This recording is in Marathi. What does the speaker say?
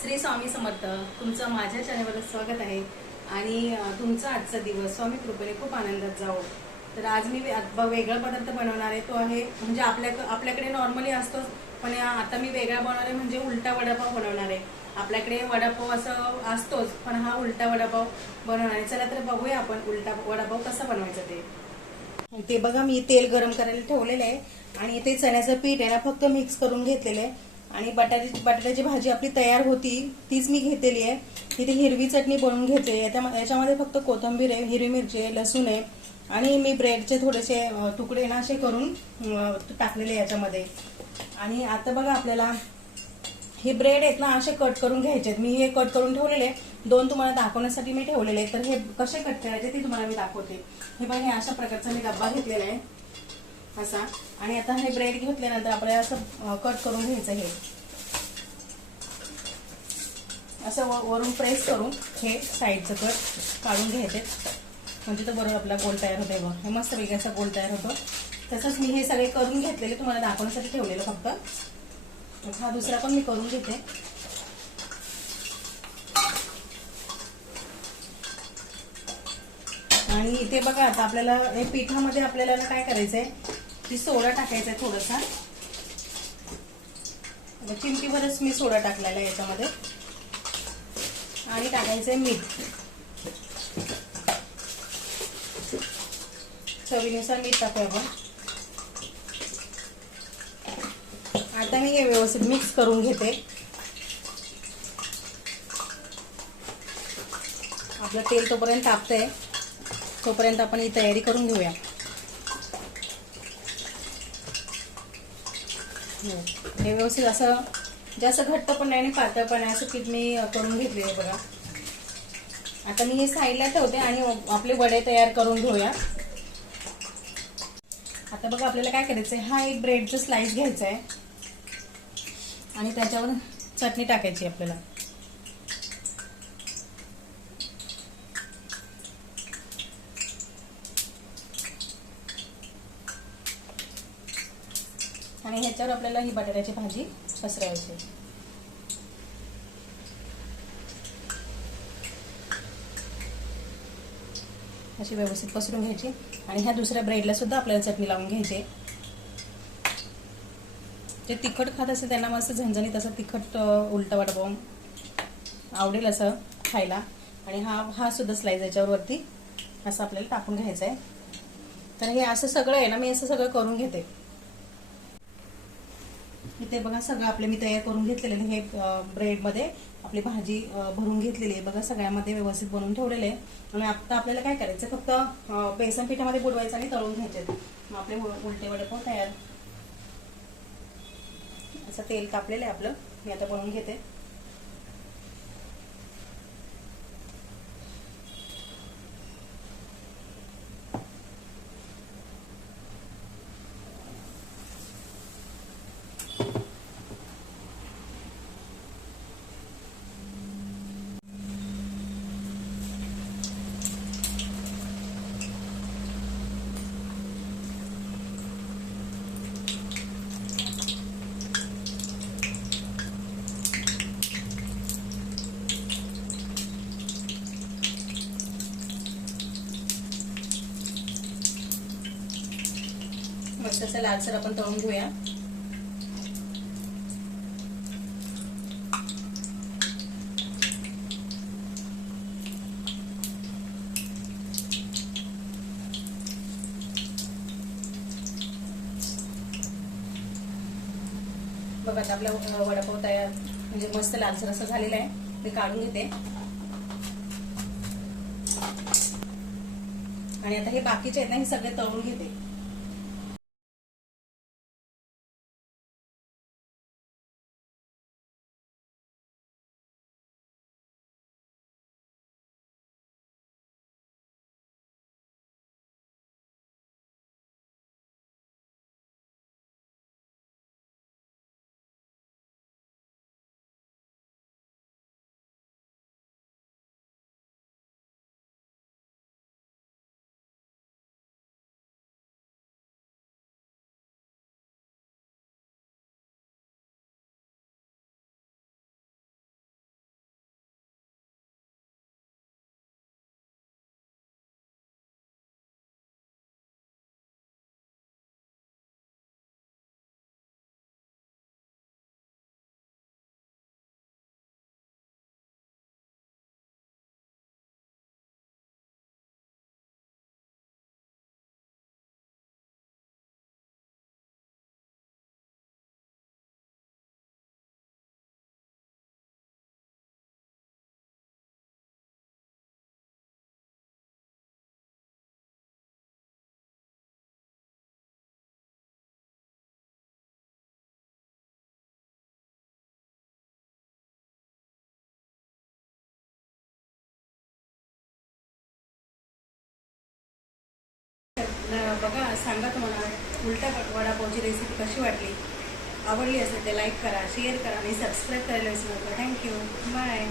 श्री स्वामी समर्थ तुमचं माझ्या चॅनलवर स्वागत आहे. आणि तुमचा आजचा दिवस स्वामी कृपेने खूप आनंदात जावो. तर आज मी वेगळा पदार्थ बनवणार आहे तो आहे म्हणजे आपल्या आपल्याकडे नॉर्मली असतो पण आता मी वेगळा बनवणार आहे म्हणजे उलटा वडापाव बनवणार आहे. आपल्याकडे वडापाव असं असतोच पण हा उलटा वडापाव बनवणार आहे. चला तर बघूया आपण उलटा वडापाव कसा बनवायचा ते. ते बघा मी तेल गरम करायला ठेवलेलं आहे. आणि ते चण्याचं पीठ आहे ना फक्त मिक्स करून घेतलेलं आहे. आणि बटाट्याची बटाट्याची भाजी आपली तयार होती तीच मी घेतलेली आहे. इथे हिरवी चटणी बनवून घेते. याच्या- याच्यामध्ये फक्त कोथिंबीर आहे हिरवी मिरची आहे लसूण आहे आणि मी ब्रेडचे थोडेसे तुकडे ना असे करून टाकलेले याच्यामध्ये. आणि आता बघा आपल्याला हे ब्रेड आहेत ना असे कट करून घ्यायचे आहेत. मी हे कट करून ठेवलेले आहे. दोन तुम्हाला दाखवण्यासाठी मी ठेवलेले आहे तर हे कसे कट करायचे ते तुम्हाला मी दाखवते. हे बघा हे अशा प्रकारचा मी डब्बा घेतलेला आहे. असा आणि आता हे ब्रेड घेतल्यानंतर आपल्याला असं कट करून घ्यायचं हे. असं वरून प्रेस करून हे साईडचं कट काढून घ्यायचे. म्हणजे तो बरोबर आपला गोल तयार होतो बघ. हे मस्त वेगळा असा गोल तयार होतो. तसंच मी हे सगळे करून घेतलेले तुम्हाला दाखवण्यासाठी ठेवलेलं फक्त. हा दुसरा पण मी करून घेते. आणि इथे बघा आता आपल्याला हे पिठामध्ये आपल्याला काय करायचंय? की सोडा टाकायचा आहे थोडासा चिमटीवरच मी सोडा टाकलेला आहे याच्यामध्ये. आणि टाकायचंय मीठ. चवीनुसार मीठ टाकूया आपण. आता मी हे व्यवस्थित मिक्स करून घेते. आपलं तेल तोपर्यंत तापतंय. तोपर्यंत आपण ही तयारी करून घेऊया. हो. हे व्यवस्थित असं जास्त घट्ट पण नाही आणि पातळ पण नाही असं पीठ मी करून घेतले आहे बघा. आता मी हे साईडला ठेवते आणि आपले वडे तयार करून घेऊया. आता बघा आपल्याला काय करायचं आहे. हा एक ब्रेडचा स्लाइस घ्यायचा आहे. आणि त्याच्यावर चटणी टाकायची आपल्याला. आणि ह्याच्यावर आपल्याला ही बटाट्याची भाजी पसरवायची अशी व्यवस्थित पसरून घ्यायची. आणि ह्या दुसऱ्या ब्रेडला सुद्धा आपल्याला चटणी लावून घ्यायची जे तिखट खात असेल त्यांना मस्त झणझणीत असं तिखट अं, उलटा वडापाव आवडेल असं खायला. आणि हा हा सुद्धा स्लाइस याच्यावरती असं आपल्याला टाकून घ्यायचं आहे. तर हे असं सगळं आहे ना मी असं सगळं करून घेते. इथे बघा सगळं आपले मी तयार करून घेतलेले हे ब्रेडमध्ये आपली भाजी भरून घेतलेली आहे. बघा सगळ्यामध्ये व्यवस्थित बनवून ठेवलेले आहे. आणि आता आपल्याला काय करायचं? फक्त बेसन पिठामध्ये बुडवायचं आणि तळून घ्यायचे. मग आपले उ- उलटे वडेपाव तयार. असं तेल तापलेलं आहे आपलं. मी आता बनवून घेते. मस्त लालसर आपण तळून घेऊया. बघा आता आपला वडापाव तयार म्हणजे मस्त लालसर असं झालेला आहे. मी काढून घेते. आणि आता हे बाकीचे आहेत ना हे सगळे तळून घेते. बघा सांगा तुम्हाला उलटा वडापावची रेसिपी कशी वाटली? आवडली असेल तर लाईक करा शेअर करा आणि सबस्क्राईब करायला विसरू नका. Thank you bye